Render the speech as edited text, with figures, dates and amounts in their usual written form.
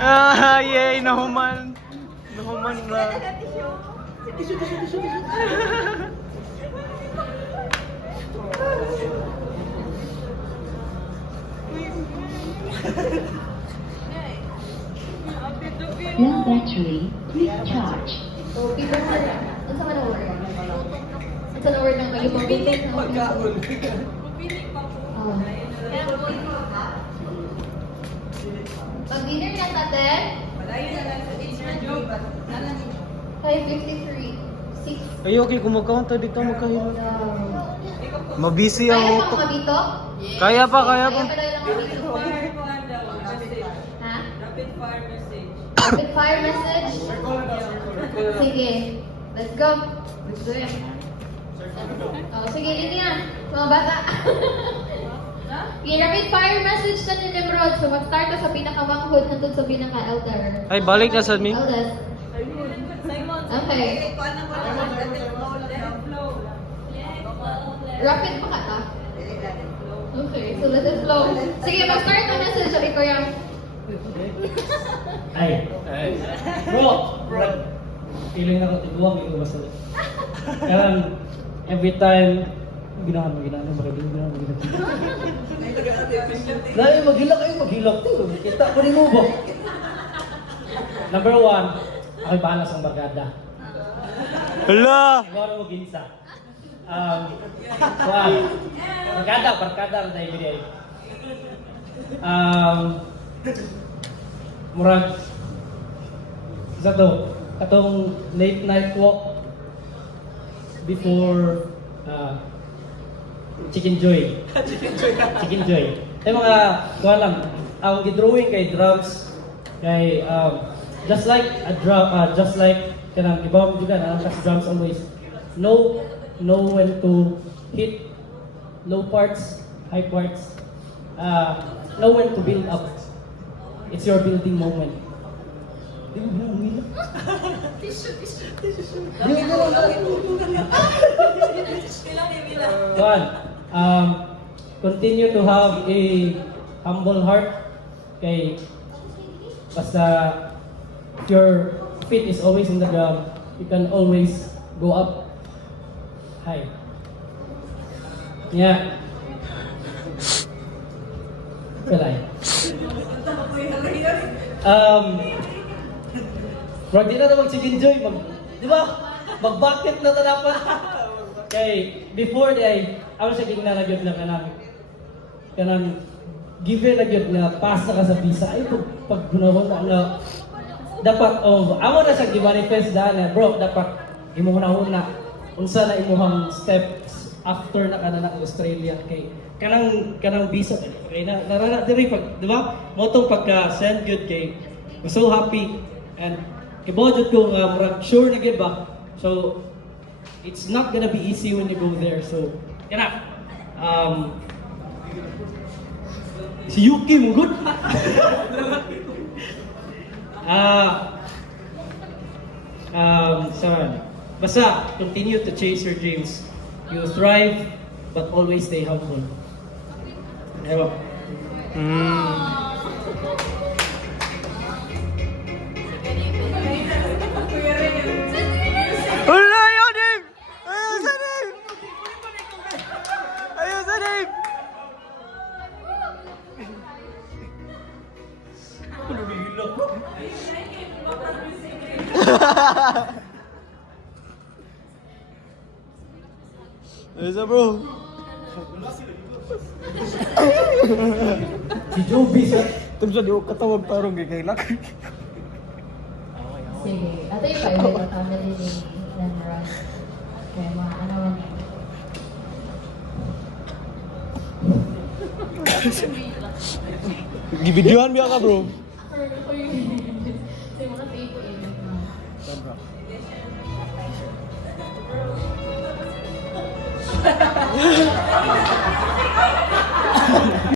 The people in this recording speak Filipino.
Ah, yay, nahuman. Nahuman na. Low battery, please charge. So, people are, ano sa mga word? Ano sa word ng kayo pagbutok na Pagkaon. Oh. Pag-dinner na natin, Malayo na lang sa interview. 5:53. 6. Ay, okay, kumakaon tayo dito magkahilo. No. Mabisi ang Kaya pa utok. mga dito? Kaya pa, kaya pa. Kaya pa lang mga dito. Ha? Rapid fire message. Rapid fire message? Sige. Let's go. Let's do it. Oh, sige, linya. Mga bata. Okay, rapid fire message na ni Nimrod. So, mag-start ka sa pinakamanghod hangtod sa pinaka-elder. Ay, balik na sa mi. Eldest. Simon. Okay. Kuan na mo lang. Let it flow lang. Flow. Rapid pa ka ta? Okay, so let it flow. Sige, mag-start na message. Sabi ko yung... Ay. Bro! Feeling na ko tiguang yung basta. Kaya every time ginahan mo, bakit hindi ginahan mo. Dahil maghilak kayo, maghilak to. Kita ko ni mo ba? Number 1, ako'y bahala sa barkada. Hala! Siguro mo ginsa. Barkada ang tayo binay. Murag, isa to, katong late night walk before Chicken Joy. Chicken Joy. Ay mga, kuha lang, ang gidrawing kay drums, kay, just like a drum, just like, kanang iba mo juga na, kasi drums always, know when to hit low parts, high parts, know when to build up. It's your building moment. Di mo ba umiyak? Di mo ba One, continue to have a humble heart. Okay, basta if your feet is always in the ground, you can always go up high. Yeah. Pelay. Bro, di na mag-chicken joy, di ba? Mag-bucket na dapat. Kay, before day, ako siya king nalagyod na kanang given na gyud na pasa ka sa visa ay pag gunawon na dapat amo na sa gi-manifest na bro dapat imo na unsa na imong steps after na kana ng Australia kay kanang visa kay narana diri pag di ba mo tong pagka send gyud kay I'm so happy and kibodjud ko nga murag sure na gyud ba so it's not gonna be easy when you go there so kana si Yuki mo good. Basta continue to chase your dreams. You thrive, but always stay humble. Ewan. Hala, ayaw, Dave! Ayaw sa Dave! Ayaw sa Dave! Ayaw sa bro. Si Joby sa... Ito siya di ko katawag tarong gagaylak. Sige. Ito yung favorite na family ni Nimrod. Kaya mga ano man. Gibidyohan biya ka bro. Sa mga tito